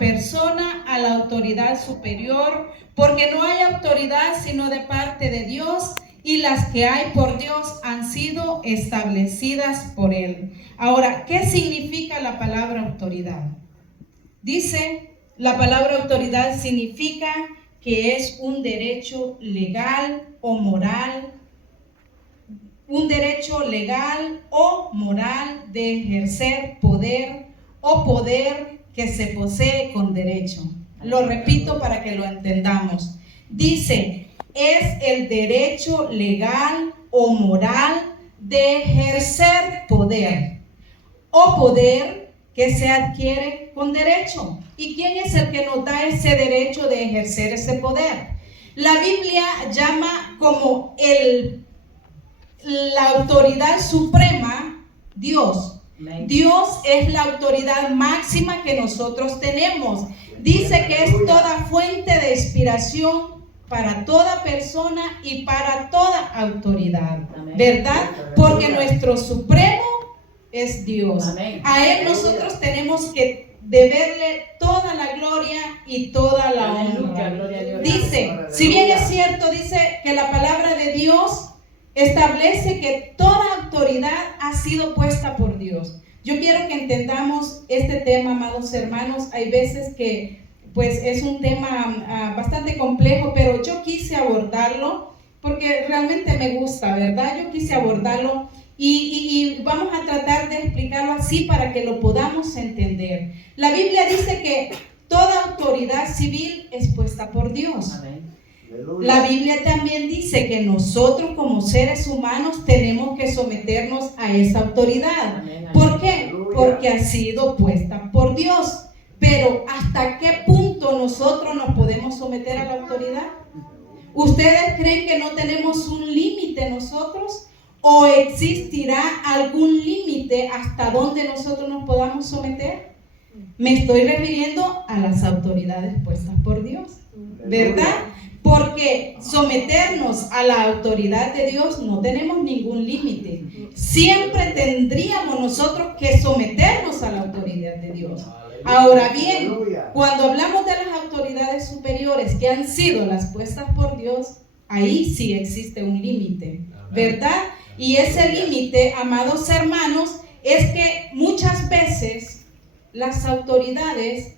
persona a la autoridad superior, porque no hay autoridad sino de parte de Dios, y las que hay por Dios han sido establecidas por Él. Ahora, ¿qué significa la palabra autoridad? Dice, la palabra autoridad significa que es un derecho legal o moral, un derecho legal o moral de ejercer poder o poder que se posee con derecho. Lo repito para que lo entendamos. Dice, es el derecho legal o moral de ejercer poder o poder que se adquiere con derecho. ¿Y quién es el que nos da ese derecho de ejercer ese poder? La Biblia llama como la autoridad suprema Dios. Dios es la autoridad máxima que nosotros tenemos. Dice que es toda fuente de inspiración para toda persona y para toda autoridad, ¿verdad? Porque nuestro supremo es Dios. A Él nosotros tenemos que deberle toda la gloria y toda la honra. Dice, si bien es cierto, dice que la palabra de Dios establece que toda autoridad ha sido puesta por Dios. Yo quiero que entendamos este tema, amados hermanos. Hay veces que pues es un tema bastante complejo, pero yo quise abordarlo porque realmente me gusta, ¿verdad? Yo quise abordarlo y vamos a tratar de explicarlo así para que lo podamos entender. La Biblia dice que toda autoridad civil es puesta por Dios. Amén. La Biblia también dice que nosotros como seres humanos tenemos que someternos a esa autoridad. Amén. ¿Por qué? Porque ha sido puesta por Dios. Pero ¿hasta qué punto nosotros nos podemos someter a la autoridad? ¿Ustedes creen que no tenemos un límite nosotros? ¿O existirá algún límite hasta donde nosotros nos podamos someter? Me estoy refiriendo a las autoridades puestas por Dios, ¿verdad? Porque someternos a la autoridad de Dios no tenemos ningún límite. Siempre tendríamos nosotros que someternos a la autoridad de Dios. Ahora bien, cuando hablamos de las autoridades superiores que han sido las puestas por Dios, ahí sí existe un límite, ¿verdad? Y ese límite, amados hermanos, es que muchas veces las autoridades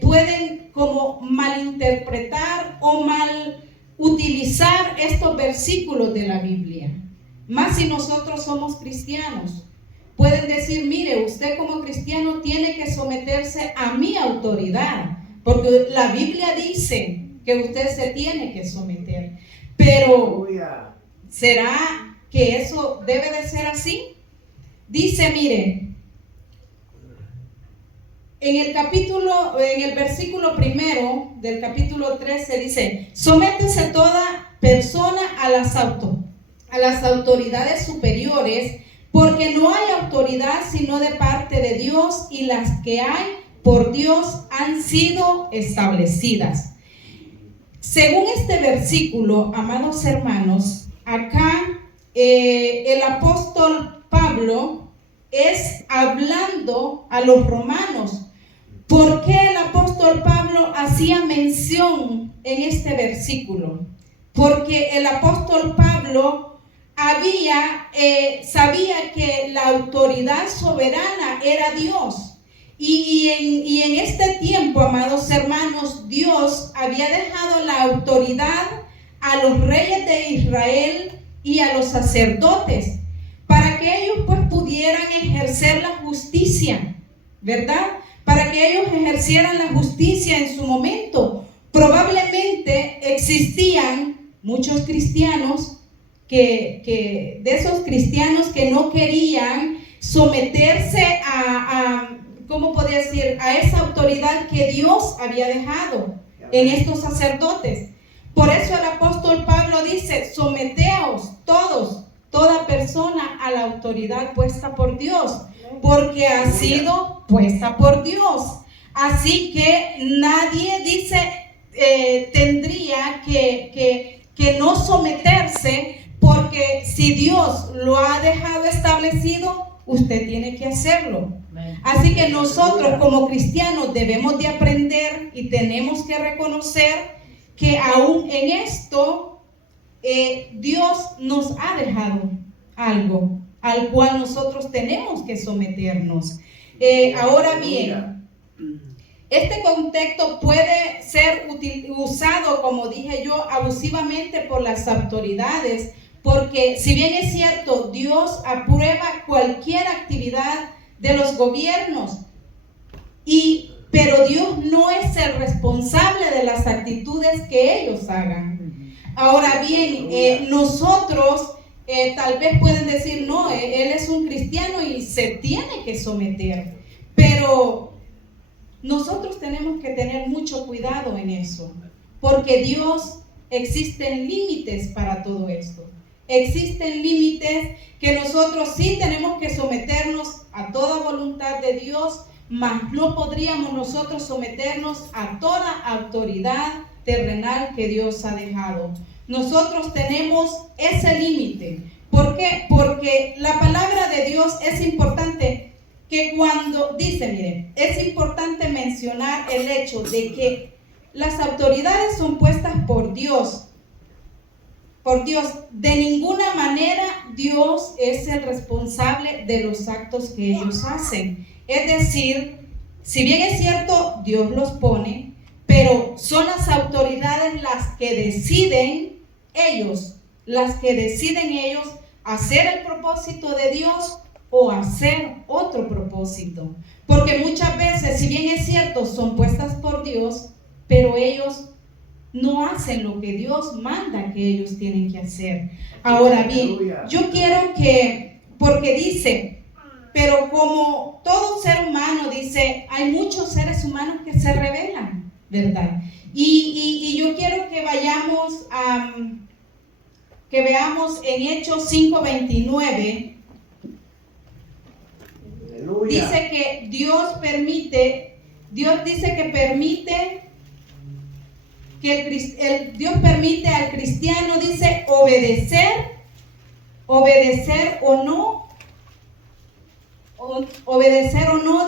pueden como malinterpretar o mal utilizar estos versículos de la Biblia. Más si nosotros somos cristianos. Pueden decir, mire, usted como cristiano tiene que someterse a mi autoridad, porque la Biblia dice que usted se tiene que someter. Pero, ¿será que eso debe de ser así? Dice, mire, en el versículo primero del capítulo 13 dice, sométese toda persona a las autoridades superiores, porque no hay autoridad sino de parte de Dios, y las que hay por Dios han sido establecidas. Según este versículo, amados hermanos, acá el apóstol Pablo es hablando a los romanos. ¿Por qué el apóstol Pablo hacía mención en este versículo? Porque el apóstol Pablo sabía que la autoridad soberana era Dios. Y en este tiempo, amados hermanos, Dios había dejado la autoridad a los reyes de Israel y a los sacerdotes para que ellos pues pudieran ejercer la justicia, ¿verdad? Para que ellos ejercieran la justicia en su momento. Probablemente existían muchos cristianos de esos cristianos que no querían someterse ¿cómo podría decir? A esa autoridad que Dios había dejado en estos sacerdotes. Por eso el apóstol Pablo dice, someteos toda persona a la autoridad puesta por Dios, porque ha sido puesta por Dios. Así que nadie dice, tendría que no someterse, porque si Dios lo ha dejado establecido, usted tiene que hacerlo. Así que nosotros como cristianos debemos de aprender y tenemos que reconocer que aún en esto Dios nos ha dejado algo al cual nosotros tenemos que someternos. Ahora bien, este contexto puede ser usado, como dije yo, abusivamente por las autoridades, porque si bien es cierto, Dios aprueba cualquier actividad de los gobiernos, pero Dios no es el responsable de las actitudes que ellos hagan. Ahora bien, nosotros tal vez pueden decir, no, él es un cristiano y se tiene que someter, pero nosotros tenemos que tener mucho cuidado en eso, porque Dios, existen límites para todo esto. Existen límites que nosotros sí tenemos que someternos a toda voluntad de Dios, mas no podríamos nosotros someternos a toda autoridad terrenal que Dios ha dejado. Nosotros tenemos ese límite. ¿Por qué? Porque la palabra de Dios es importante, que cuando dice, miren, es importante mencionar el hecho de que las autoridades son puestas por Dios. Por Dios, de ninguna manera Dios es el responsable de los actos que ellos hacen. Es decir, si bien es cierto, Dios los pone, pero son las autoridades las que deciden ellos hacer el propósito de Dios o hacer otro propósito. Porque muchas veces, si bien es cierto, son puestas por Dios, pero ellos no hacen lo que Dios manda que ellos tienen que hacer. Ahora bien, yo quiero que, porque dice, pero como todo ser humano, dice, hay muchos seres humanos que se rebelan, ¿verdad? Y yo quiero que vayamos que veamos en Hechos 5:29. Dice que Dios dice que permite que Dios permite al cristiano, dice, obedecer o no,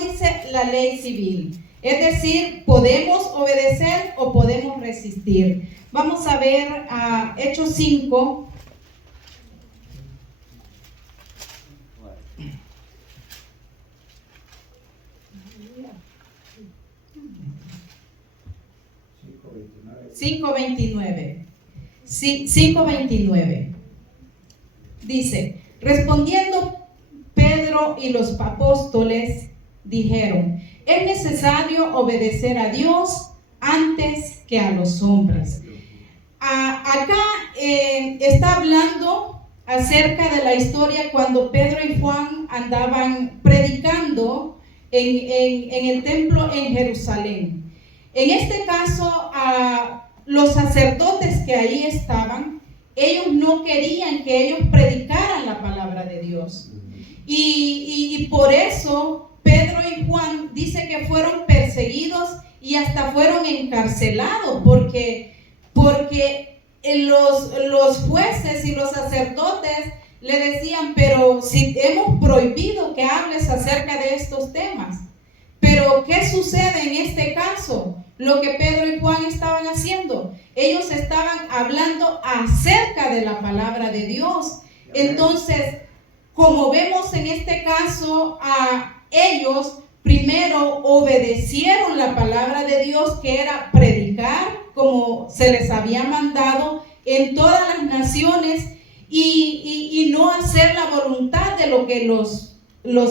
dice la ley civil. Es decir, podemos obedecer o podemos resistir. Vamos a ver Hechos 5. Sí, 5:29. Dice, respondiendo Pedro y los apóstoles dijeron, es necesario obedecer a Dios antes que a los hombres. Acá está hablando acerca de la historia cuando Pedro y Juan andaban predicando en el templo en Jerusalén. En este caso, los sacerdotes que ahí estaban, ellos no querían que ellos predicaran la palabra de Dios. Y por eso Pedro y Juan dice que fueron perseguidos y hasta fueron encarcelados, porque los jueces y los sacerdotes le decían, pero si hemos prohibido que hables acerca de estos temas. Pero ¿qué sucede en este caso? Lo que Pedro y Juan estaban haciendo, ellos estaban hablando acerca de la palabra de Dios. Entonces, como vemos en este caso, ellos primero obedecieron la palabra de Dios, que era predicar como se les había mandado en todas las naciones, y no hacer la voluntad de lo que los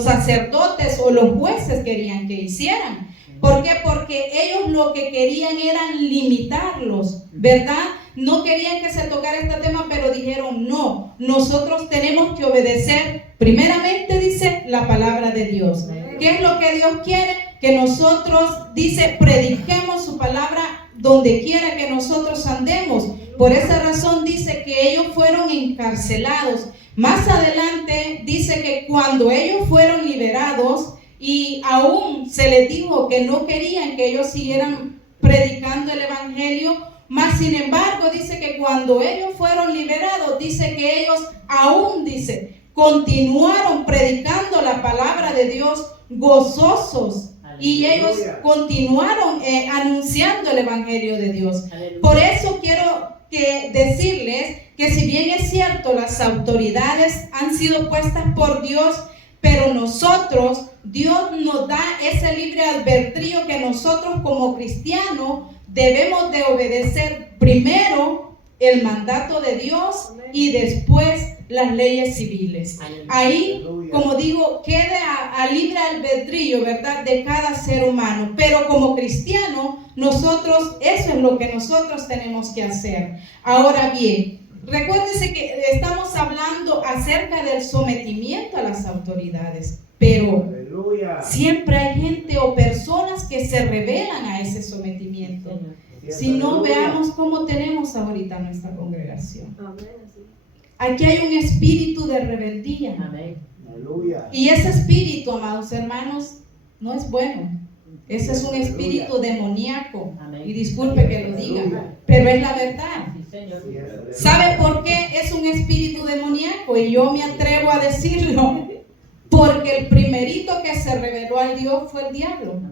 sacerdotes o los jueces querían que hicieran. ¿Por qué? Porque ellos lo que querían era limitarlos, ¿verdad? No querían que se tocara este tema, pero dijeron, no, nosotros tenemos que obedecer, primeramente dice, la palabra de Dios. ¿Qué es lo que Dios quiere? Que nosotros, dice, prediquemos su palabra donde quiera que nosotros andemos. Por esa razón dice que ellos fueron encarcelados. Más adelante dice que cuando ellos fueron liberados, y aún se les dijo que no querían que ellos siguieran predicando el evangelio, mas sin embargo dice que cuando ellos fueron liberados, dice que ellos aún, dice, continuaron predicando la palabra de Dios gozosos y ellos continuaron anunciando el evangelio de Dios. Por eso quiero decirles que si bien es cierto, las autoridades han sido puestas por Dios, pero nosotros, Dios nos da ese libre albedrío que nosotros como cristianos debemos de obedecer primero el mandato de Dios y después las leyes civiles. Ahí, como digo, queda a libre albedrío, ¿verdad?, de cada ser humano. Pero como cristiano, nosotros, eso es lo que nosotros tenemos que hacer. Ahora bien, recuérdense que estamos hablando acerca del sometimiento a las autoridades, pero siempre hay gente o personas que se rebelan a ese sometimiento. Si no, veamos cómo tenemos ahorita nuestra congregación. Aquí hay un espíritu de rebeldía. Y ese espíritu, amados hermanos, no es bueno. Ese es un espíritu demoníaco. Y disculpe que lo diga, pero es la verdad. ¿Sabe por qué es un espíritu demoníaco? Y yo me atrevo a decirlo. Porque el primerito que se rebeló al Dios fue el diablo.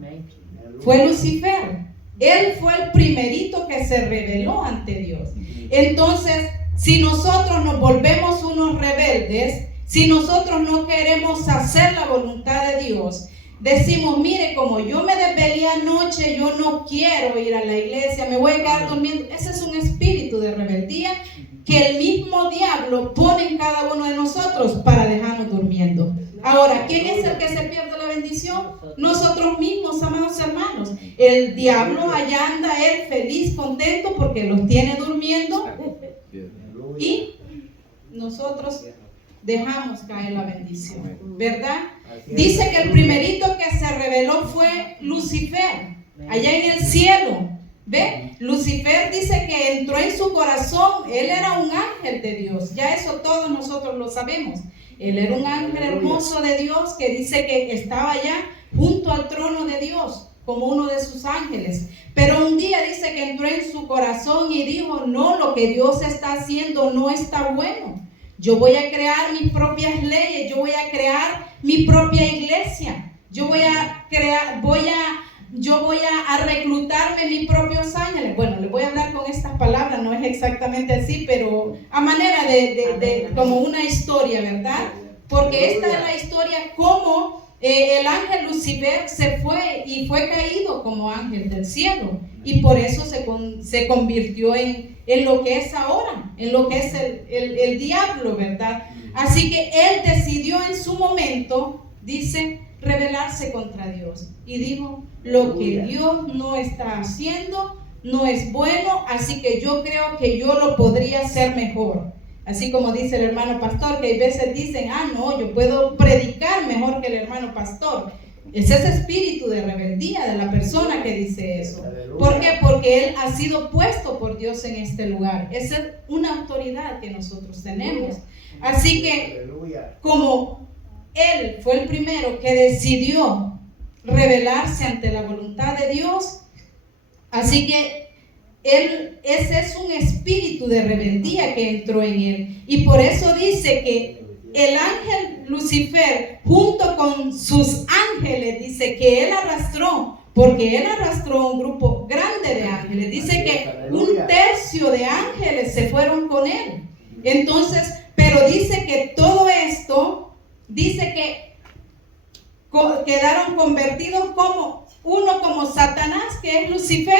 Fue Lucifer. Él fue el primerito que se rebeló ante Dios. Entonces, si nosotros nos volvemos unos rebeldes, si nosotros no queremos hacer la voluntad de Dios, decimos, mire, como yo me desvelé anoche, yo no quiero ir a la iglesia, me voy a quedar durmiendo. Ese es un espíritu de rebeldía que el mismo diablo pone en cada uno de nosotros para dejarnos durmiendo. Ahora, ¿quién es el que se pierde la bendición? Nosotros mismos, amados hermanos. El diablo allá anda él feliz, contento porque los tiene durmiendo y nosotros dejamos caer la bendición, ¿verdad? Dice que el primerito que se rebeló fue Lucifer, allá en el cielo. ¿Ve? Lucifer dice que entró en su corazón. Él era un ángel de Dios. Ya eso todos nosotros lo sabemos. Él era un ángel hermoso de Dios que dice que estaba allá junto al trono de Dios como uno de sus ángeles. Pero un día dice que entró en su corazón y dijo, no, lo que Dios está haciendo no está bueno. Yo voy a crear mis propias leyes, yo voy a crear mi propia iglesia. Yo voy a reclutarme mis propios ángeles. Bueno, les voy a hablar con estas palabras, no es exactamente así, pero a manera de como una historia, ¿verdad? Porque esta es la historia como el ángel Lucifer se fue y fue caído como ángel del cielo. Y por eso se convirtió en lo que es ahora, en lo que es el diablo, ¿verdad? Así que él decidió en su momento, dice, rebelarse contra Dios. Y dijo, lo que Dios no está haciendo no es bueno, así que yo creo que yo lo podría hacer mejor. Así como dice el hermano pastor, que a veces dicen, no, yo puedo predicar mejor que el hermano pastor. Es ese espíritu de rebeldía de la persona que dice eso. ¿Por qué? Porque él ha sido puesto por Dios en este lugar. Esa es una autoridad que nosotros tenemos. Así que, como él fue el primero que decidió rebelarse ante la voluntad de Dios, así que ese es un espíritu de rebeldía que entró en él. Y por eso dice que el ángel Lucifer, junto con sus ángeles, dice que él arrastró, porque él arrastró un grupo grande de ángeles. Dice que 1/3 de ángeles se fueron con él. Entonces, pero dice que todo esto, dice que quedaron convertidos uno como Satanás, que es Lucifer,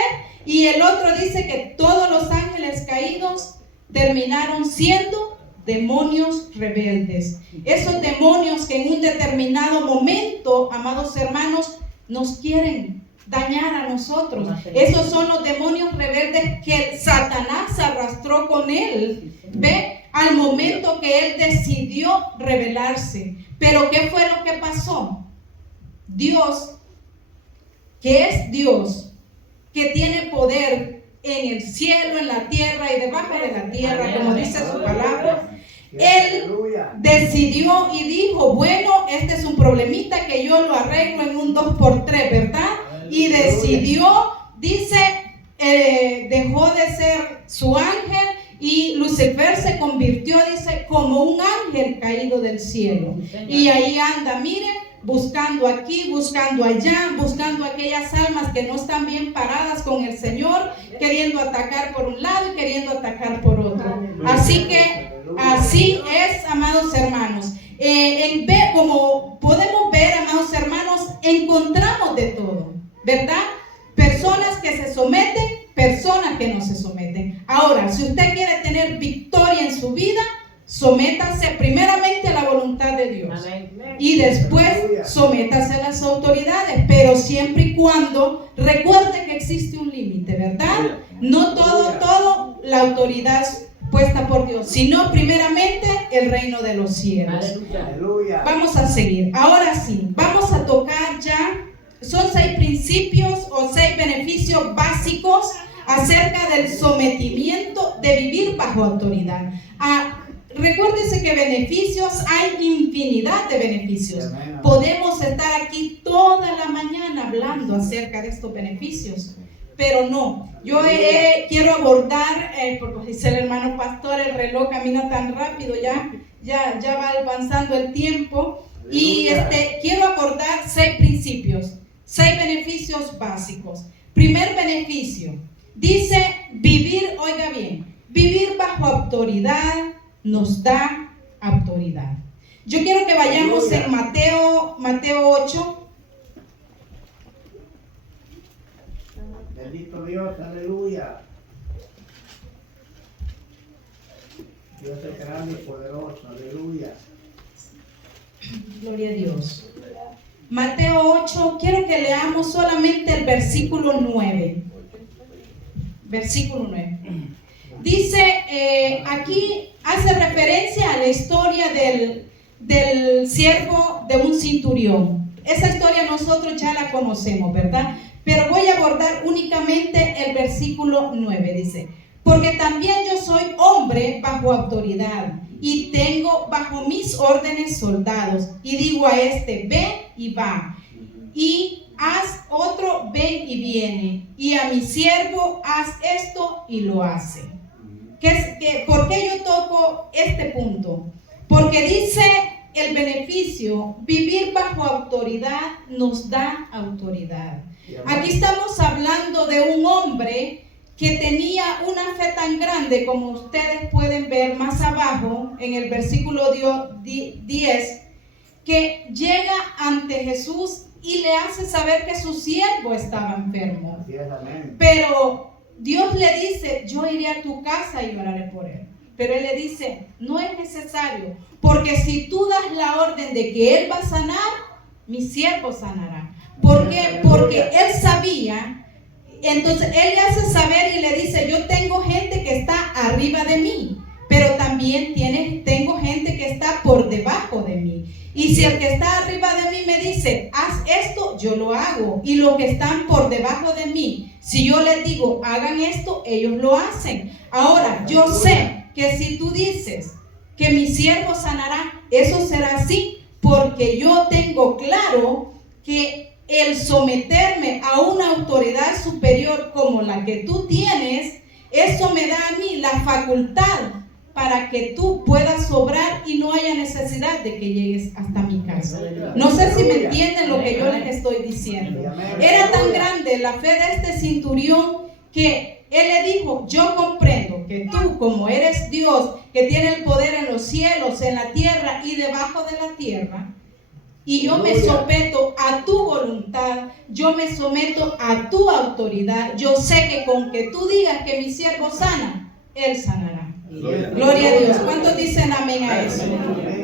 y el otro dice que todos los ángeles caídos terminaron siendo demonios rebeldes. Esos demonios que en un determinado momento, amados hermanos, nos quieren dañar a nosotros. Esos son los demonios rebeldes que Satanás arrastró con él, ¿ve? Al momento que él decidió rebelarse. Pero ¿qué fue lo que pasó? Dios, que es Dios, que tiene poder en el cielo, en la tierra y debajo de la tierra, como dice su palabra, él decidió y dijo, bueno, este es un problemita que yo lo arreglo en un 2x3, ¿verdad? Y decidió, dice, dejó de ser su ángel y Lucifer se convirtió, dice, como un ángel caído del cielo. Y ahí anda, miren, buscando aquí, buscando allá, buscando aquellas almas que no están bien paradas con el Señor, queriendo atacar por un lado y queriendo atacar por otro. Así que así es, amados hermanos. Como podemos ver, amados hermanos, encontramos de todo, ¿verdad? Personas que se someten, personas que no se someten. Ahora, si usted quiere tener victoria en su vida, sométase primeramente a la voluntad de Dios. Y después sométase a las autoridades, pero siempre y cuando recuerde que existe un límite, ¿verdad? No todo la autoridad puesta por Dios, sino primeramente el reino de los cielos. Aleluya. Vamos a seguir. Ahora sí, vamos a tocar ya. Son 6 principios o 6 beneficios básicos acerca del sometimiento, de vivir bajo autoridad. Recuérdense que beneficios, hay infinidad de beneficios. Podemos estar aquí toda la mañana hablando acerca de estos beneficios, pero no. Yo quiero abordar, porque dice el hermano pastor, el reloj camina tan rápido, ya va avanzando el tiempo. Y quiero abordar 6 principios, 6 beneficios básicos. Primer beneficio, dice vivir, oiga bien, vivir bajo autoridad nos da autoridad. Yo quiero que vayamos en Mateo 8. Bendito Dios, aleluya. Dios es grande y poderoso, aleluya. Gloria a Dios. Mateo 8, quiero que leamos solamente el versículo 9. Versículo 9. Dice, aquí hace referencia a la historia del siervo de un centurión. Esa historia nosotros ya la conocemos, ¿verdad? Pero voy a abordar únicamente el versículo 9. Dice, porque también yo soy hombre bajo autoridad y tengo bajo mis órdenes soldados. Y digo a ve y va. Y haz otro, ven y viene. Y a mi siervo, haz esto y lo hace. ¿Por qué yo toco este punto? Porque dice el beneficio, vivir bajo autoridad nos da autoridad. Aquí estamos hablando de un hombre que tenía una fe tan grande, como ustedes pueden ver más abajo en el versículo 10, que llega ante Jesús y le hace saber que su siervo estaba enfermo. Pero Dios le dice, yo iré a tu casa y oraré por él. Pero él le dice, no es necesario, porque si tú das la orden de que él va a sanar, mi siervo sanará. ¿Por qué? Porque él sabía. Entonces él le hace saber y le dice, yo tengo gente que está arriba de mí, pero también tengo gente que está por debajo de mí. Y si el que está arriba de mí me dice, haz esto, yo lo hago. Y los que están por debajo de mí, si yo les digo, hagan esto, ellos lo hacen. Ahora, yo sé que si tú dices que mi siervo sanará, eso será así, porque yo tengo claro que el someterme a una autoridad superior como la que tú tienes, eso me da a mí la facultad para que tú puedas obrar y no haya necesidad de que llegues hasta mi casa. No sé si me entienden lo que yo les estoy diciendo. Era tan grande la fe de este centurión que él le dijo, yo comprendo que tú, como eres Dios, que tiene el poder en los cielos, en la tierra y debajo de la tierra, y yo me someto a tu voluntad, yo me someto a tu autoridad. Yo sé que con que tú digas que mi siervo sana, él sanará. Gloria a Dios. ¿Cuántos dicen amén a eso?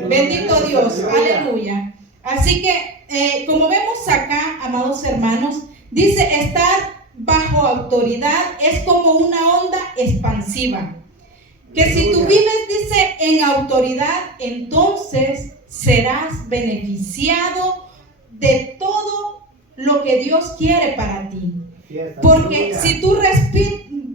Bendito Dios, aleluya. Así que, como vemos acá, amados hermanos, dice estar bajo autoridad es como una onda expansiva. Que si tú vives, dice, en autoridad, entonces serás beneficiado de todo lo que Dios quiere para ti. Porque si tú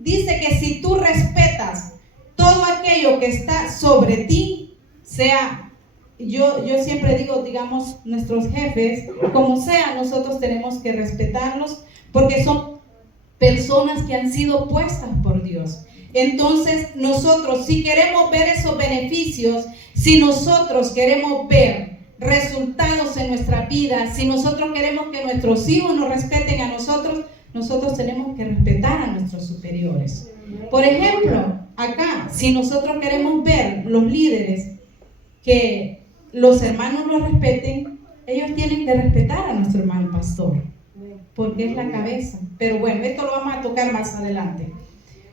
dice que si tú respetas todo aquello que está sobre ti, sea, yo siempre digo, digamos, nuestros jefes, como sea, nosotros tenemos que respetarlos porque son personas que han sido puestas por Dios. Entonces nosotros, si queremos ver esos beneficios, si nosotros queremos ver resultados en nuestra vida, si nosotros queremos que nuestros hijos nos respeten a nosotros, nosotros tenemos que respetar a nuestros superiores. Por ejemplo, acá, si nosotros queremos ver los líderes que los hermanos los respeten, ellos tienen que respetar a nuestro hermano pastor, porque es la cabeza. Pero bueno, esto lo vamos a tocar más adelante.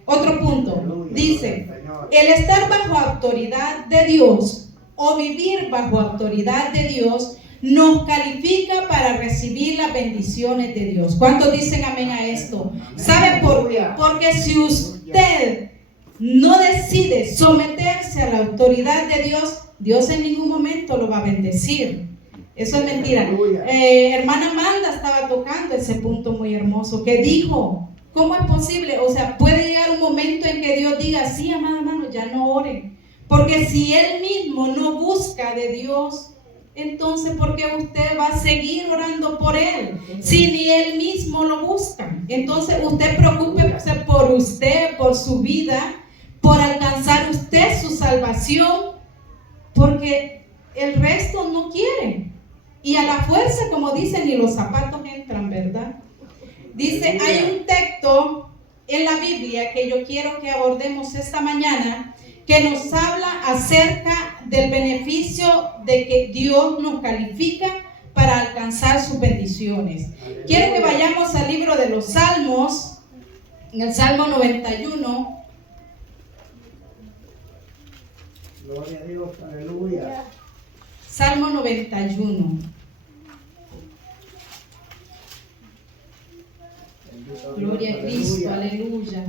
Otro punto, dice, el estar bajo autoridad de Dios o vivir bajo autoridad de Dios nos califica para recibir las bendiciones de Dios. ¿Cuántos dicen amén a esto? ¿Sabe por qué? Porque si usted no decide someterse a la autoridad de Dios, Dios en ningún momento lo va a bendecir. Eso es mentira. Hermana Amanda estaba tocando ese punto muy hermoso, que dijo, ¿cómo es posible? O sea, puede llegar un momento en que Dios diga, sí, amada hermano, ya no oren. Porque si él mismo no busca de Dios, entonces ¿por qué usted va a seguir orando por él? Si ni él mismo lo busca. Entonces usted preocúpese por usted, por su vida, por alcanzar usted su salvación, porque el resto no quiere. Y a la fuerza, como dicen, ni los zapatos entran, ¿verdad? Dice, hay un texto en la Biblia que yo quiero que abordemos esta mañana, que nos habla acerca del beneficio de que Dios nos califica para alcanzar sus bendiciones. Quiero que vayamos al libro de los Salmos, en el Salmo 91. Gloria a Dios, aleluya. Salmo 91. Gloria a Cristo, aleluya.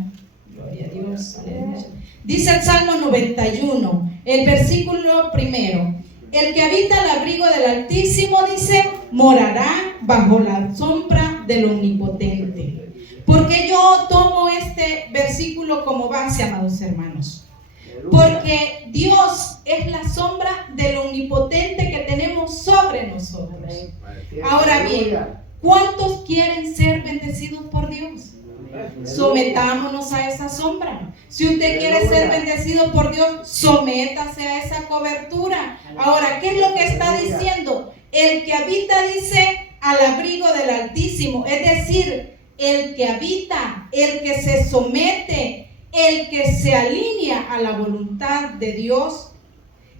Gloria a Dios, aleluya. Dice el Salmo 91, el versículo primero. El que habita al abrigo del Altísimo, dice, morará bajo la sombra del Omnipotente. ¿Por qué yo tomo este versículo como base, amados hermanos? Porque Dios es la sombra del Omnipotente que tenemos sobre nosotros. Ahora bien, ¿cuántos quieren ser bendecidos por Dios? Sometámonos a esa sombra. Si usted quiere ser bendecido por Dios, sométase a esa cobertura. Ahora, ¿qué es lo que está diciendo? El que habita, dice, al abrigo del Altísimo, es decir, el que habita, el que se somete, el que se alinea a la voluntad de Dios,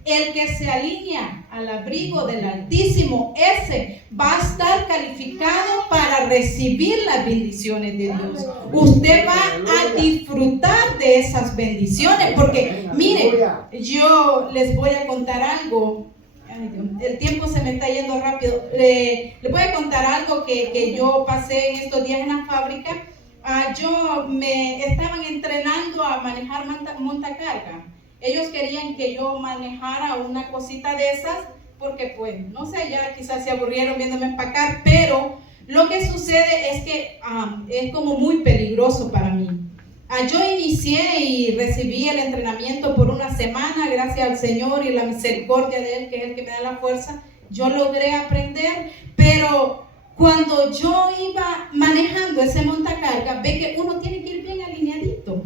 el que se alinea al abrigo del Altísimo, ese va a estar calificado para recibir las bendiciones de Dios. Usted va a disfrutar de esas bendiciones, porque mire, yo les voy a contar algo. Ay, Dios, el tiempo se me está yendo rápido. Les voy a contar algo que yo pasé en estos días en la fábrica. Yo me estaban entrenando a manejar montacarga. Ellos querían que yo manejara una cosita de esas, porque pues, no sé, ya quizás se aburrieron viéndome empacar, pero lo que sucede es que es como muy peligroso para mí. Yo inicié y recibí el entrenamiento por una semana, gracias al Señor y la misericordia de Él, que es el que me da la fuerza. Yo logré aprender, pero cuando yo iba manejando ese montacarga, ve que uno tiene que ir bien alineadito.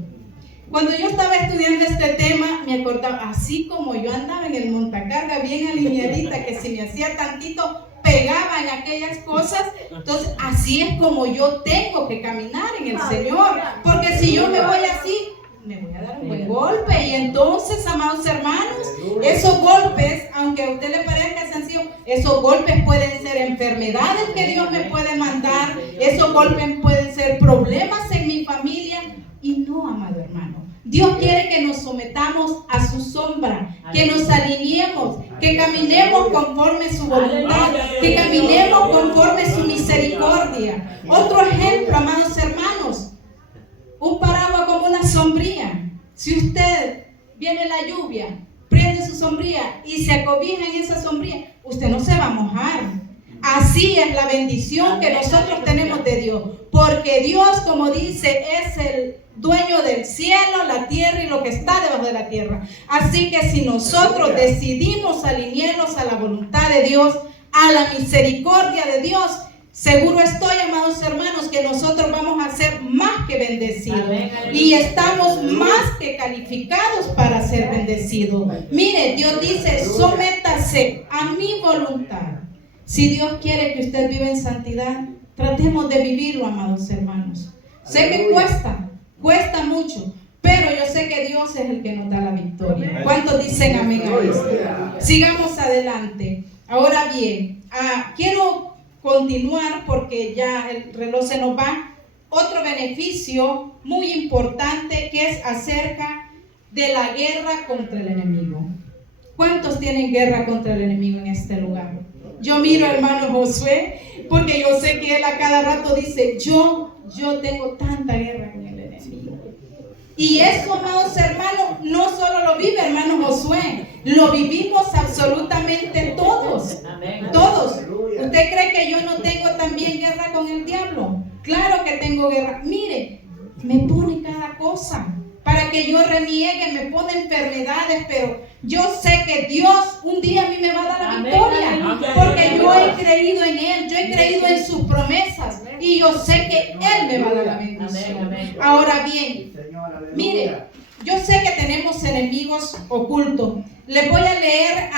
Cuando yo estaba estudiando este tema, me acordaba, así como yo andaba en el montacarga bien alineadita, que si me hacía tantito, pegaba en aquellas cosas. Entonces, así es como yo tengo que caminar en el Señor. Porque si yo me voy así, me voy a dar un buen golpe. Y entonces, amados hermanos, esos golpes, aunque a usted le parezca sencillo, esos golpes pueden ser enfermedades que Dios me puede mandar. Esos golpes pueden ser problemas en mi familia. Y no, amado hermano, Dios quiere que nos sometamos a su sombra, que nos alineemos, que caminemos conforme su voluntad, que caminemos conforme su misericordia. Otro ejemplo, amados hermanos, un paraguas como una sombrilla. Si usted viene la lluvia, prende su sombrilla y se acobija en esa sombrilla, usted no se va a mojar. Así es la bendición que nosotros tenemos de Dios, porque Dios, como dice, es el dueño del cielo, la tierra y lo que está debajo de la tierra. Así que si nosotros decidimos alinearnos a la voluntad de Dios, a la misericordia de Dios, Seguro estoy, amados hermanos, que nosotros vamos a ser más que bendecidos. Y estamos más que calificados para ser bendecidos. Mire, Dios dice, sométase a mi voluntad. Si Dios quiere que usted viva en santidad, tratemos de vivirlo, amados hermanos. Sé que cuesta mucho, pero yo sé que Dios es el que nos da la victoria. ¿Cuántos dicen amén a esto? Sigamos adelante. Ahora bien, quiero continuar porque ya el reloj se nos va. Otro beneficio muy importante que es acerca de la guerra contra el enemigo. ¿Cuántos tienen guerra contra el enemigo en este lugar? Yo miro al hermano Josué porque yo sé que él a cada rato dice, yo tengo tanta guerra con el enemigo. Y eso, amados hermanos, no solo lo vive hermano Josué, lo vivimos absolutamente todos. Todos. ¿Usted cree que yo no tengo también guerra con el diablo? Claro que tengo guerra. Mire, me pone cada cosa para que yo reniegue, me pone enfermedades, pero yo sé que Dios un día a mí me va a dar la victoria, porque yo he creído en Él, yo he creído en sus promesas y yo sé que Él me va a dar la bendición. Ahora bien, mire, yo sé que tenemos enemigos ocultos. Les voy a leer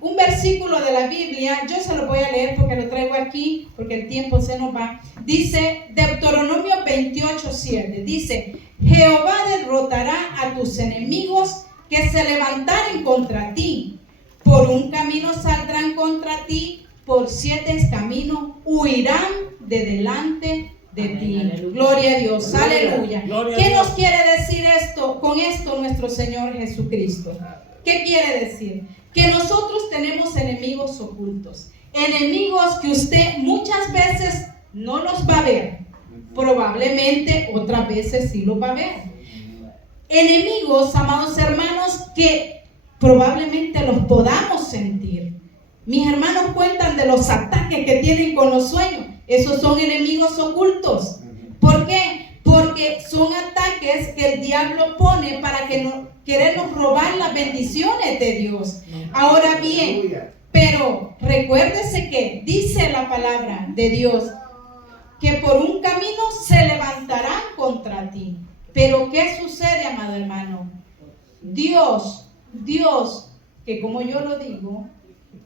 un versículo de la Biblia. Yo se lo voy a leer porque lo traigo aquí, porque el tiempo se nos va. Dice Deuteronomio 28:7. Dice, Jehová derrotará a tus enemigos que se levantaren contra ti. Por un camino saldrán contra ti, por 7 caminos huirán de delante de ti. Aleluya. Gloria a Dios, aleluya. ¿Qué nos quiere decir esto con esto nuestro Señor Jesucristo? ¿Qué quiere decir? Que nosotros tenemos enemigos ocultos, enemigos que usted muchas veces no los va a ver, probablemente otras veces sí los va a ver. Enemigos, amados hermanos, que probablemente los podamos sentir. Mis hermanos cuentan de los ataques que tienen con los sueños. Esos son enemigos ocultos. ¿Por qué? Porque son ataques que el diablo pone para querernos robar las bendiciones de Dios. Ahora bien, pero recuérdese que dice la palabra de Dios que por un camino se levantarán contra ti. Pero ¿qué sucede, amado hermano? Dios, que como yo lo digo,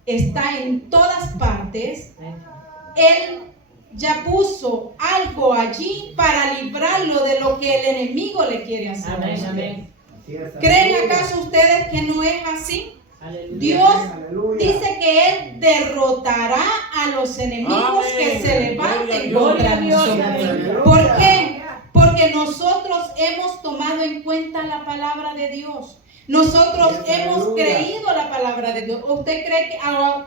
está en todas partes. Él ya puso algo allí para librarlo de lo que el enemigo le quiere hacer. Amén, amén. ¿Creen acaso ustedes que no es así? Aleluya. Dios dice que Él derrotará a los enemigos que se levanten contra nosotros. ¿Por qué? Porque nosotros hemos tomado en cuenta la palabra de Dios. Nosotros hemos creído la palabra de Dios. ¿Usted cree que,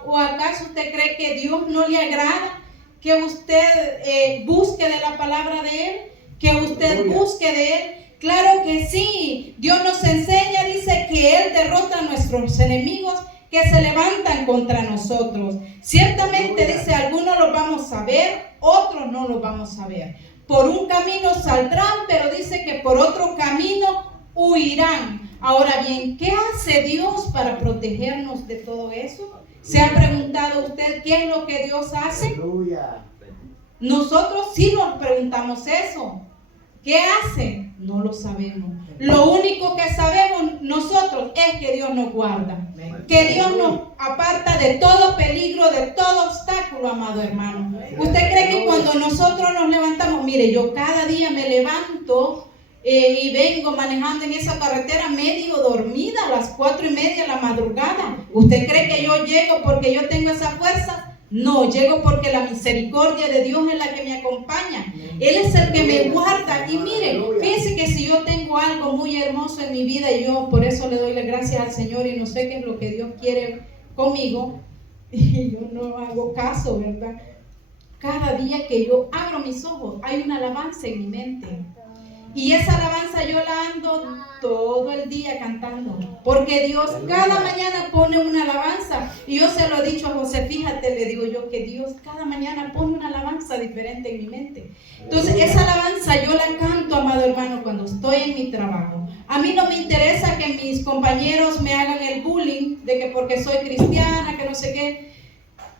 o acaso usted cree que Dios no le agrada que usted busque de la palabra de Él? Que usted busque de Él. Claro que sí. Dios nos enseña, dice que Él derrota a nuestros enemigos que se levantan contra nosotros. Ciertamente, dice, algunos los vamos a ver, otros no los vamos a ver. Por un camino saldrán, pero dice que por otro camino huirán. Ahora bien, ¿qué hace Dios para protegernos de todo eso? ¿Se ha preguntado usted qué es lo que Dios hace? Aleluya. Nosotros sí nos preguntamos eso. ¿Qué hace? No lo sabemos. Lo único que sabemos nosotros es que Dios nos guarda. Que Dios nos aparta de todo peligro, de todo obstáculo, amado hermano. ¿Usted cree que cuando nosotros nos levantamos? Mire, yo cada día me levanto y vengo manejando en esa carretera medio dormida a las 4:30 de la madrugada. ¿Usted cree que yo llego porque yo tengo esa fuerza? No, llego porque la misericordia de Dios es la que me acompaña. Él es el que me guarda. Y mire, fíjense que si yo tengo algo muy hermoso en mi vida y yo por eso le doy las gracias al Señor y no sé qué es lo que Dios quiere conmigo, y yo no hago caso, ¿verdad? Cada día que yo abro mis ojos hay una alabanza en mi mente. Y esa alabanza yo la ando todo el día cantando. Porque Dios cada mañana pone una alabanza. Y yo se lo he dicho a José, fíjate, le digo yo que Dios cada mañana pone una alabanza diferente en mi mente. Entonces esa alabanza yo la canto, amado hermano, cuando estoy en mi trabajo. A mí no me interesa que mis compañeros me hagan el bullying de que porque soy cristiana, que no sé qué.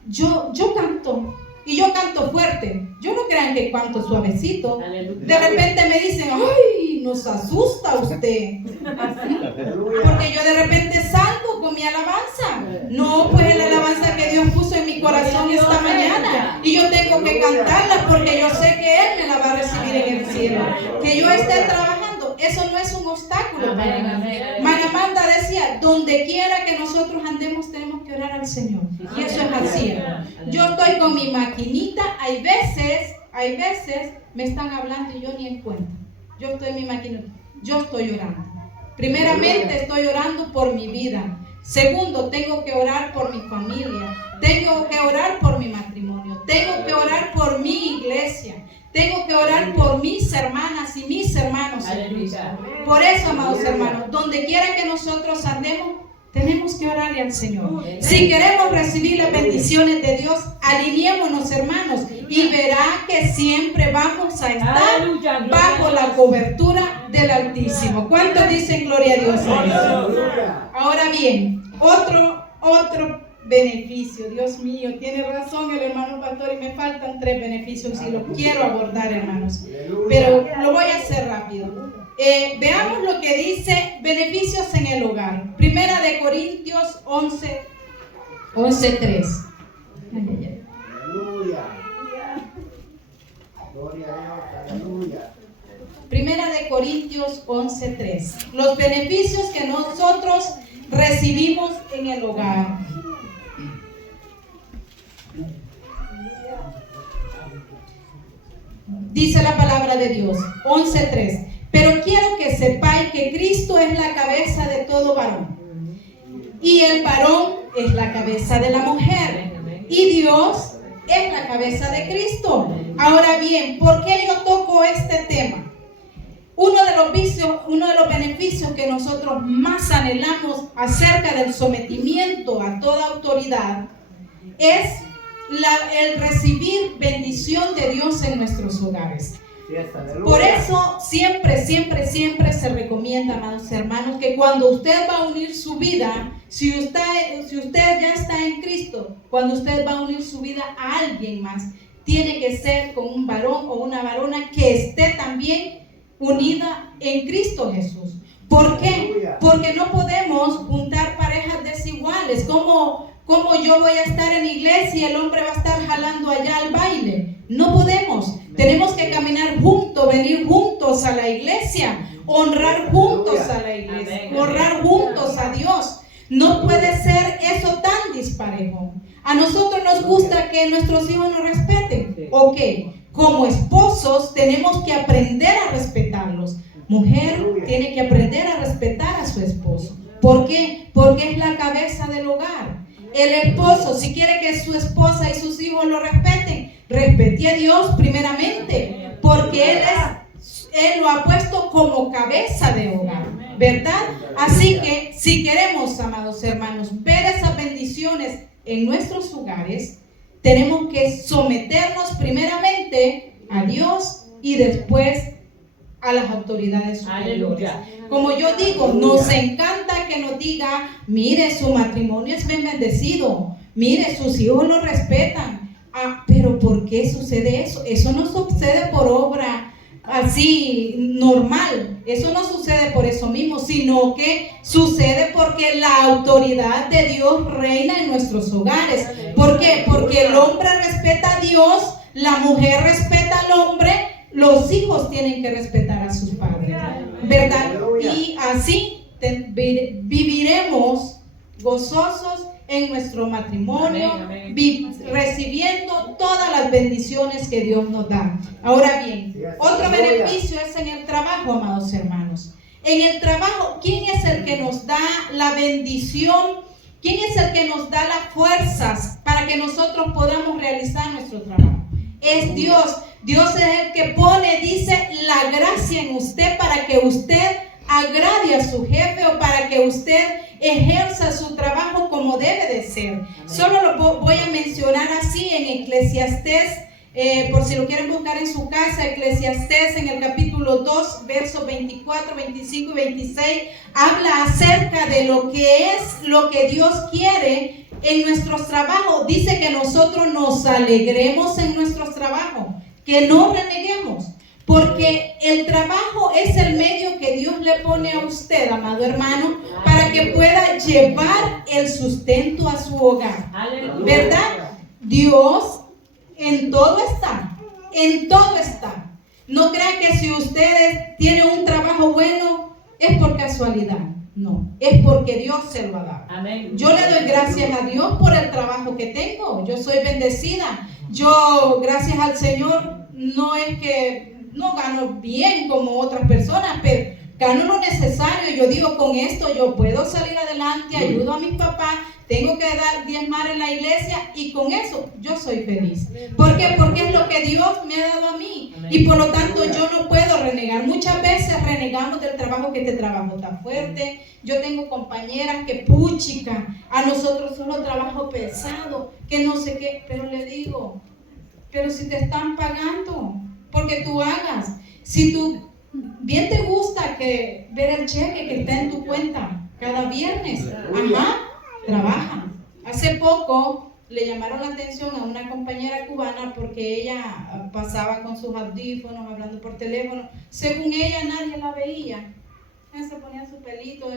Yo canto. y yo canto fuerte. Yo no crean que canto suavecito. Aleluya. De repente me dicen, ay, nos asusta usted. Porque yo de repente salgo con mi alabanza. No, pues es la alabanza que Dios puso en mi corazón esta mañana. Y yo tengo que cantarla porque yo sé que Él me la va a recibir en el cielo. Que yo esté trabajando, eso no es un obstáculo para mí. Mana Amanda decía, donde quiera que nosotros andemos tenemos que orar al Señor. Y eso es así. Yo estoy con mi maquinita, hay veces me están hablando y yo ni en cuenta. Yo estoy en mi maquinita, yo estoy orando. Primeramente estoy orando por mi vida. Segundo, tengo que orar por mi familia. Tengo que orar por mi matrimonio. Tengo que orar por mi iglesia. Tengo que orar por mis hermanas y mis hermanos en Cristo. Por eso, amados hermanos, donde quiera que nosotros andemos, tenemos que orarle al Señor. Si queremos recibir las bendiciones de Dios, alineémonos, hermanos, y verá que siempre vamos a estar bajo la cobertura del Altísimo. ¿Cuántos dicen gloria a Dios a eso? Ahora bien, otro beneficio. Dios mío, tiene razón el hermano pastor y me faltan 3 beneficios y los quiero abordar, hermanos. Pero lo voy a hacer rápido. Veamos lo que dice beneficios en el hogar. Primera de Corintios 11:3. Aleluya. Gloria a Dios, aleluya. Primera de Corintios 11:3. Los beneficios que nosotros recibimos en el hogar. Dice la palabra de Dios, 11:3. Pero quiero que sepáis que Cristo es la cabeza de todo varón. Y el varón es la cabeza de la mujer. Y Dios es la cabeza de Cristo. Ahora bien, ¿por qué yo toco este tema? Uno de los beneficios que nosotros más anhelamos acerca del sometimiento a toda autoridad es el recibir bendición de Dios en nuestros hogares. Por eso siempre se recomienda, amados hermanos, que cuando usted va a unir su vida, si usted ya está en Cristo, cuando usted va a unir su vida a alguien más, tiene que ser con un varón o una varona que esté también unida en Cristo Jesús. ¿Por qué? Porque no podemos juntar parejas desiguales. ¿Cómo yo voy a estar en la iglesia y el hombre va a estar jalando allá al baile? No podemos. Tenemos que caminar juntos, venir juntos a la iglesia, honrar juntos a la iglesia, honrar juntos a Dios. No puede ser eso tan disparejo. A nosotros nos gusta que nuestros hijos nos respeten. Ok, como esposos tenemos que aprender a respetarlos. Mujer tiene que aprender a respetar a su esposo. ¿Por qué? Porque es la cabeza del hogar. El esposo, si quiere que su esposa y sus hijos lo respeten, respete a Dios primeramente, porque Él lo ha puesto como cabeza de hogar, ¿verdad? Así que si queremos, amados hermanos, ver esas bendiciones en nuestros hogares, tenemos que someternos primeramente a Dios y después a las autoridades superiores. Como yo digo, nos encanta que nos diga, mire, su matrimonio es bien bendecido, mire, sus hijos lo respetan. Pero ¿por qué sucede eso? Eso no sucede por obra así normal, eso no sucede por eso mismo, sino que sucede porque la autoridad de Dios reina en nuestros hogares. ¿Por qué? Porque el hombre respeta a Dios, la mujer respeta al hombre, los hijos tienen que respetar a sus padres, ¿verdad? Y así viviremos gozosos en nuestro matrimonio, recibiendo todas las bendiciones que Dios nos da. Ahora bien, otro beneficio es en el trabajo, amados hermanos. En el trabajo, ¿quién es el que nos da la bendición? ¿Quién es el que nos da las fuerzas para que nosotros podamos realizar nuestro trabajo? Es Dios. Dios es el que pone, dice, la gracia en usted para que usted agrade a su jefe o para que usted ejerza su trabajo como debe de ser. Solo lo voy a mencionar así en Eclesiastés, por si lo quieren buscar en su casa. Eclesiastés en el capítulo 2, versos 24, 25 y 26, habla acerca de lo que es lo que Dios quiere en nuestros trabajos, dice que nosotros nos alegremos en nuestros trabajos, que no reneguemos, porque el trabajo es el medio que Dios le pone a usted, amado hermano, para que pueda llevar el sustento a su hogar, ¿verdad? Dios en todo está, en todo está. No crean que si ustedes tienen un trabajo bueno es por casualidad. No, es porque Dios se lo ha dado. Amén. Yo le doy gracias a Dios por el trabajo que tengo. Yo soy bendecida. Yo, gracias al Señor, no es que no gano bien como otras personas, pero gano lo necesario. Yo digo, con esto yo puedo salir adelante, ayudo a mis papás, tengo que diezmar en la iglesia y con eso yo soy feliz. ¿Por qué? Porque es lo que Dios me ha dado a mí. Y por lo tanto yo no puedo renegar. Muchas veces renegamos del trabajo, que este trabajo está fuerte. Yo tengo compañeras que puchica, a nosotros solo trabajo pesado, que no sé qué. Pero le digo, pero si te están pagando, porque tú hagas. Si tú bien te gusta que ver el cheque que está en tu cuenta cada viernes, trabaja. Hace poco le llamaron la atención a una compañera cubana porque ella pasaba con sus audífonos hablando por teléfono. Según ella nadie la veía. Ella se ponía su pelito,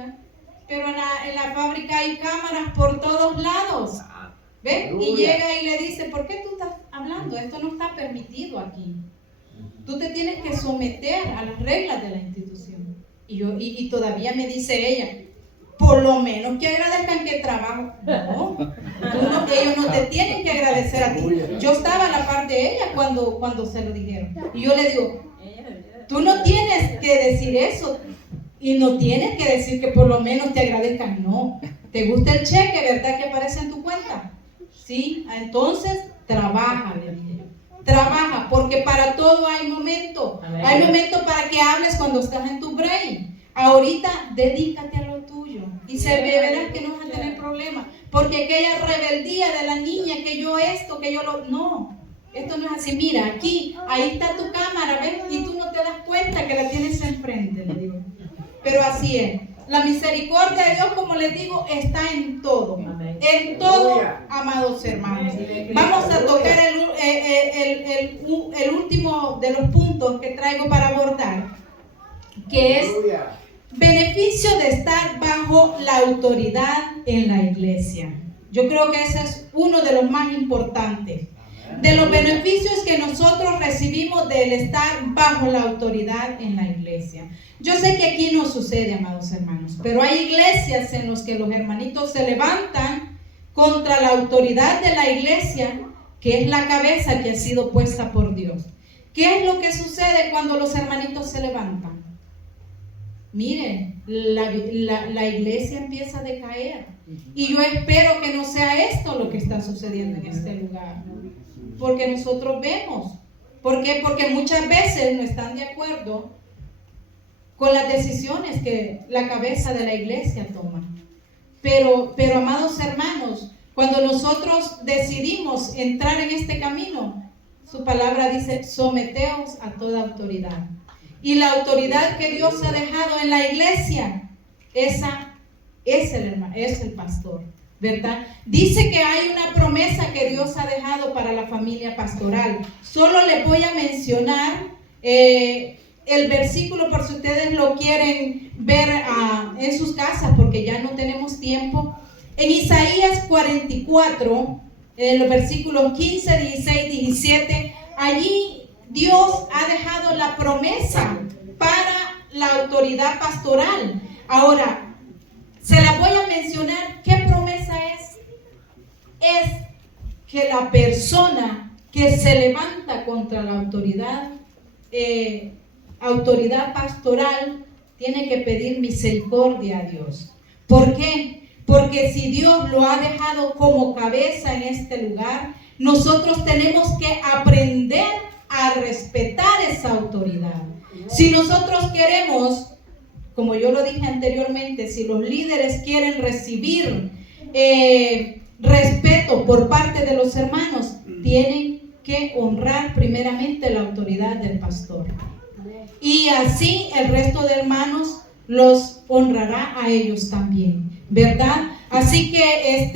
pero en la fábrica hay cámaras por todos lados. ¿Ves? Y llega y le dice, ¿por qué tú estás hablando? Esto no está permitido aquí. Tú te tienes que someter a las reglas de la institución. Y todavía me dice ella, por lo menos que agradezcan que trabajo. No, ellos no te tienen que agradecer a ti. Yo estaba a la par de ella cuando se lo dijeron. Y yo le digo, tú no tienes que decir eso. Y no tienes que decir que por lo menos te agradezcan. No. ¿Te gusta el cheque, verdad, que aparece en tu cuenta? Sí, entonces trabaja, le dije. Trabaja, porque para todo hay momento. Hay momento para que hables cuando estás en tu break. Ahorita dedícate a lo tuyo y verás que no vas a tener problemas, porque aquella rebeldía de la niña, que yo esto, que yo lo... No, esto no es así. Mira, aquí, ahí está tu cámara, ¿ves? Y tú no te das cuenta que la tienes enfrente, le digo. Pero así es. La misericordia de Dios, como les digo, está en todo. En todo, amados hermanos. Vamos a tocar el último de los puntos que traigo para abordar, que es beneficio de estar bajo la autoridad en la iglesia. Yo creo que ese es uno de los más importantes. De los beneficios que nosotros recibimos del estar bajo la autoridad en la iglesia. Yo sé que aquí no sucede, amados hermanos, pero hay iglesias en las que los hermanitos se levantan contra la autoridad de la iglesia, que es la cabeza que ha sido puesta por Dios. ¿Qué es lo que sucede cuando los hermanitos se levantan? Miren, la iglesia empieza a decaer. Y yo espero que no sea esto lo que está sucediendo en este lugar. Porque nosotros vemos. ¿Por qué? Porque muchas veces no están de acuerdo con las decisiones que la cabeza de la iglesia toma. Pero amados hermanos, cuando nosotros decidimos entrar en este camino, su palabra dice, someteos a toda autoridad. Y la autoridad que Dios ha dejado en la iglesia, esa es el pastor, ¿verdad? Dice que hay una promesa que Dios ha dejado para la familia pastoral. Solo les voy a mencionar el versículo por si ustedes lo quieren ver en sus casas, porque ya no tenemos tiempo. En Isaías 44, en los versículos 15, 16, 17, allí Dios ha dejado la promesa para la autoridad pastoral. Ahora, se la voy a mencionar. ¿Qué promesa es? Es que la persona que se levanta contra la autoridad pastoral tiene que pedir misericordia a Dios. ¿Por qué? Porque si Dios lo ha dejado como cabeza en este lugar, nosotros tenemos que aprender a respetar esa autoridad. Si nosotros queremos, como yo lo dije anteriormente, si los líderes quieren recibir respeto por parte de los hermanos, tienen que honrar primeramente la autoridad del pastor. Y así el resto de hermanos los honrará a ellos también, ¿verdad? Así que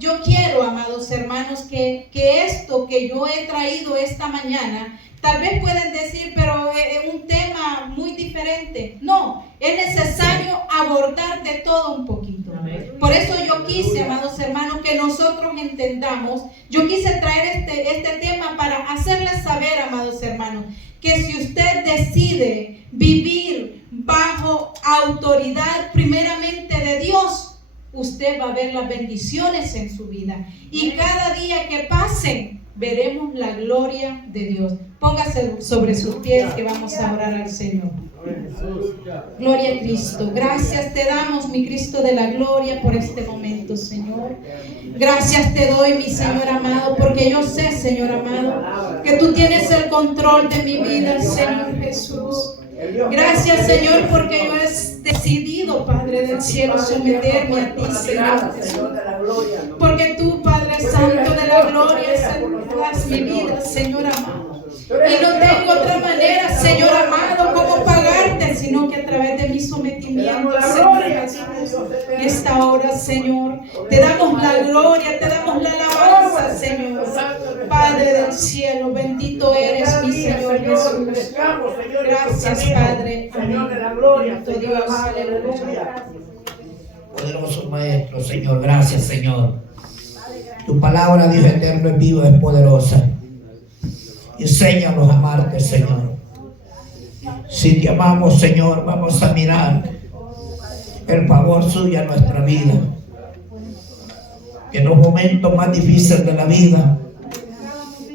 yo quiero, amados hermanos, que esto que yo he traído esta mañana, tal vez pueden decir, pero es un tema muy diferente. No, es necesario abordar de todo un poquito. Por eso yo quise, amados hermanos, que nosotros entendamos. Yo quise traer este tema para hacerles saber, amados hermanos, que si usted decide vivir bajo autoridad primeramente de Dios, usted va a ver las bendiciones en su vida. Y cada día que pasen, veremos la gloria de Dios. Póngase sobre sus pies que vamos a orar al Señor. Gloria a Cristo. Gracias te damos, mi Cristo de la gloria, por este momento, Señor. Gracias te doy, mi Señor amado, porque yo sé, Señor amado, que tú tienes el control de mi vida, Señor Jesús. Gracias, Señor, porque yo he decidido, Padre del cielo, someterme a ti, Señor Jesús. Porque tú, Padre Santo de la gloria, salvarás mi vida, Señor amado. Y no tengo otra manera, Señor amado, como pagarte, sino que a través de mi sometimiento, Señor Jesús. En esta hora, Señor, te damos la gloria, te damos la alabanza, Señor. Padre del cielo, bendito eres, mi Señor Jesús. Gracias, Padre. Amén. Dios, aleluya. Poderoso Maestro, Señor, gracias, Señor. Tu palabra, Dios eterno, es viva, es poderosa. Enséñanos a amarte, Señor. Si te amamos, Señor, vamos a mirar el favor suyo en nuestra vida. En los momentos más difíciles de la vida,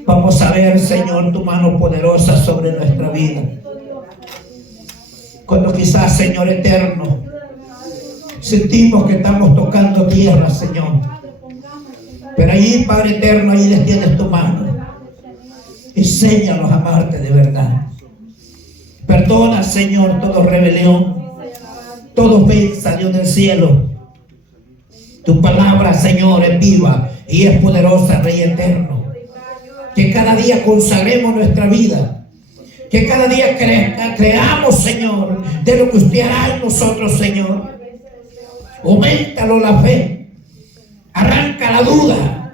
vamos a ver, Señor, tu mano poderosa sobre nuestra vida. Cuando quizás, Señor eterno, sentimos que estamos tocando tierra, Señor. Pero allí, Padre eterno, ahí les tienes tu mano. Enséñanos a amarte de verdad. Perdona, Señor, toda rebelión, todo ofensa, Dios del cielo. Tu palabra, Señor, es viva y es poderosa, Rey eterno. Que cada día consagremos nuestra vida. Que cada día creamos, Señor, de lo que usted hará en nosotros, Señor. Auméntalo la fe. Arranca la duda.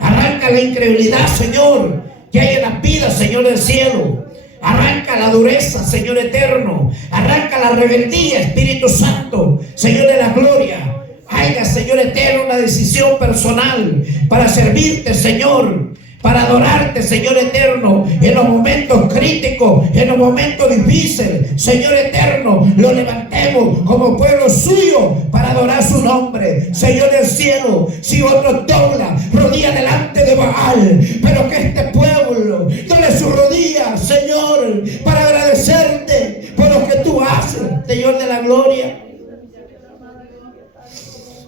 Arranca la incredulidad, Señor, que hay en las vidas, Señor del cielo. Arranca la dureza, Señor eterno. Arranca la rebeldía, Espíritu Santo, Señor de la gloria. Haya, Señor eterno, una decisión personal para servirte, Señor, para adorarte, Señor eterno, en los momentos críticos, en los momentos difíciles. Señor eterno, lo levantemos como pueblo suyo para adorar su nombre. Señor del cielo, si otros doblan rodillas delante de Baal, pero que este pueblo doble su rodilla, Señor, para agradecerte por lo que tú haces, Señor de la gloria.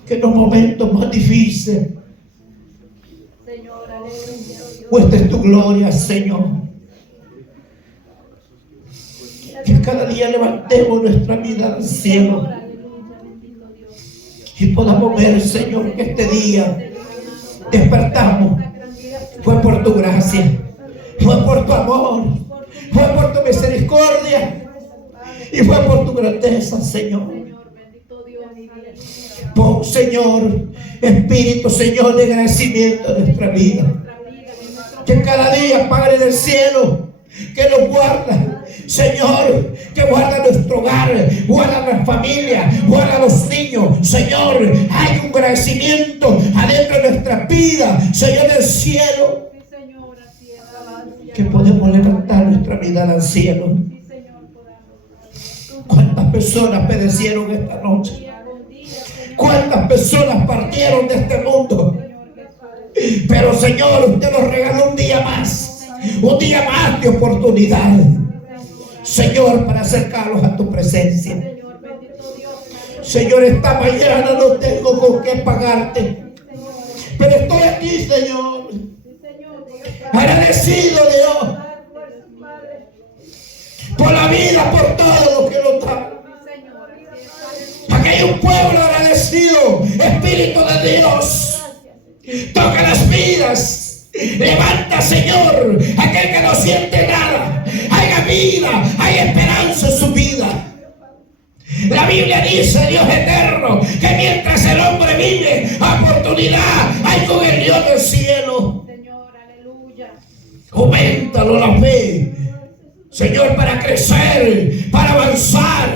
Que en los momentos más difíciles muestres tu gloria, Señor. Que cada día levantemos nuestra vida al cielo y podamos ver, Señor, que este día despertamos. Fue por tu gracia, fue por tu amor, fue por tu misericordia y fue por tu grandeza, Señor. Pon, Señor, espíritu, Señor, de agradecimiento en nuestra vida. Que cada día, Padre del cielo, que nos guarda, Señor, que guarda nuestro hogar, guarda nuestra familia, guarda los niños, Señor. Hay un agradecimiento adentro de nuestra vida, Señor del cielo, que podemos levantar nuestra vida al cielo. ¿Cuántas personas perecieron esta noche? ¿Cuántas personas partieron de este mundo? Pero, Señor, usted nos regaló un día más de oportunidad, Señor, para acercarlos a tu presencia. Señor, esta mañana no tengo con qué pagarte, pero estoy aquí, Señor, agradecido, Dios, por la vida, por todo lo que nos da. Aquí hay un pueblo agradecido, Espíritu de Dios. Toca las vidas. Levanta, Señor, aquel que no siente nada. Haya vida, hay esperanza en su vida. La Biblia dice, Dios eterno, que mientras el hombre vive, oportunidad hay con el Dios del cielo. Señor, aleluya. Auméntalo la fe, Señor, para crecer, para avanzar,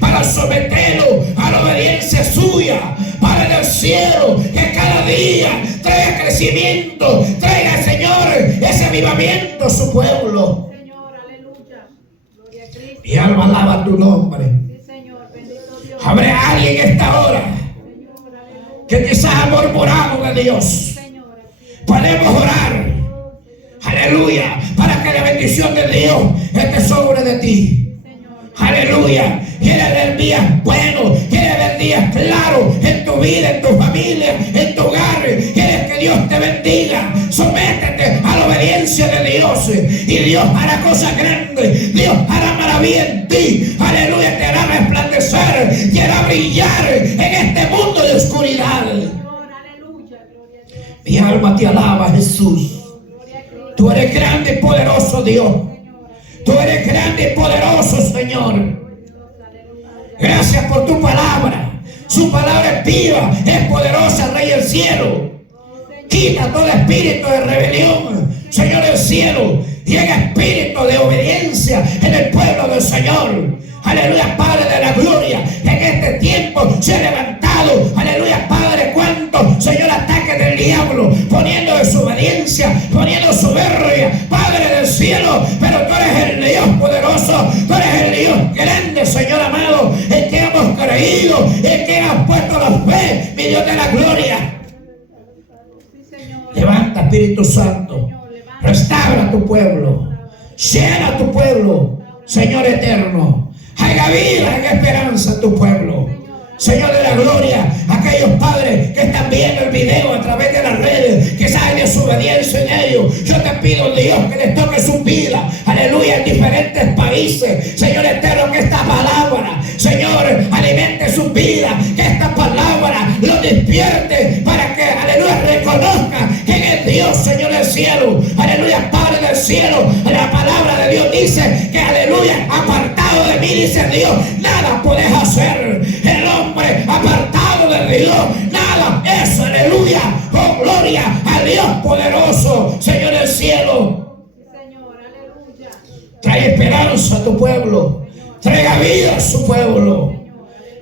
para someterlo a la obediencia suya, Padre del cielo, que cada día traiga crecimiento, traiga, Señor, ese avivamiento a su pueblo. Señor, aleluya. Gloria a Cristo. Mi alma alaba tu nombre. Sí, Señor, bendito Dios. Habrá alguien en esta hora Señor, aleluya. que quizás ha murmurado de Dios. Señor, así es. Podemos orar, aleluya, para que la bendición de Dios esté sobre de ti. Señor, Aleluya. Quieres ver días buenos, quieres ver días claros en tu vida, en tu familia, en tu hogar. Quieres que Dios te bendiga. Sométete a la obediencia de Dios y Dios hará cosas grandes. Dios hará maravilla en ti. Aleluya. Te hará resplandecer, te hará brillar en este mundo de oscuridad. Señor, aleluya. Gloria a Dios. Mi alma te alaba, Jesús. Gloria a Cristo. Tú eres grande y poderoso, Dios. Señor, Tú eres grande y poderoso, Señor. Dios, aleluya. Gracias por tu palabra. Su palabra es viva, es poderosa, Rey del cielo. Quita todo espíritu de rebelión, Señor del cielo. Llega espíritu de obediencia en el pueblo del Señor. Aleluya, Padre de la gloria. En este tiempo se ha levantado, aleluya, Padre, cuánto, Señor, ataques del diablo, poniendo desobediencia, poniendo soberbia, Padre del cielo. Pero tú eres el Dios poderoso, tú eres el Dios grande, Señor amado, en que hemos creído, en que hemos puesto la fe, mi Dios de la gloria. Sí, Señor. Levanta, Espíritu Santo, restaura a tu pueblo, llena a tu pueblo, Señor eterno. Haga vida, haga esperanza a tu pueblo, Señor de la gloria. Aquellos padres que están viendo el video a través de las redes, que saben desobediencia en ellos, yo te pido, Dios, que les toque su vida, aleluya, en diferentes países, Señor eterno, que esta palabra, Señor, alimente su vida, que esta palabra lo despierte para que, aleluya, reconozca quién es Dios, Señor del cielo, aleluya, Padre del cielo. La palabra de Dios dice que, aleluya, apartado de mí, dice Dios, nada puedes hacer. El hombre apartado de Dios, nada es, aleluya, oh gloria a Dios poderoso, Señor del cielo. Sí, Señor, aleluya. Trae esperanza a tu pueblo, traiga vida a su pueblo.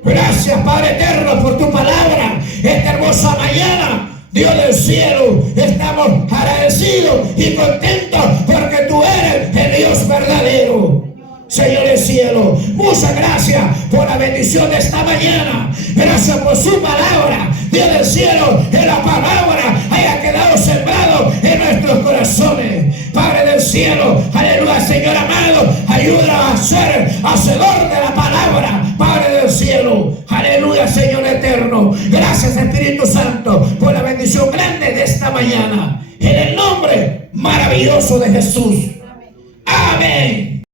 Gracias, Padre eterno, por tu palabra. Esta hermosa mañana, Dios del cielo, estamos agradecidos y contentos porque tú eres el Dios verdadero, Señor del cielo. Muchas gracias por la bendición de esta mañana. Gracias por su palabra, Dios del cielo, que la palabra haya quedado sembrado en nuestros corazones. Padre del cielo, aleluya, Señor amado, ayuda a ser hacedor de la palabra, Padre del cielo, aleluya, Señor eterno. Gracias, Espíritu Santo, por la bendición grande de esta mañana, en el nombre maravilloso de Jesús. Amén.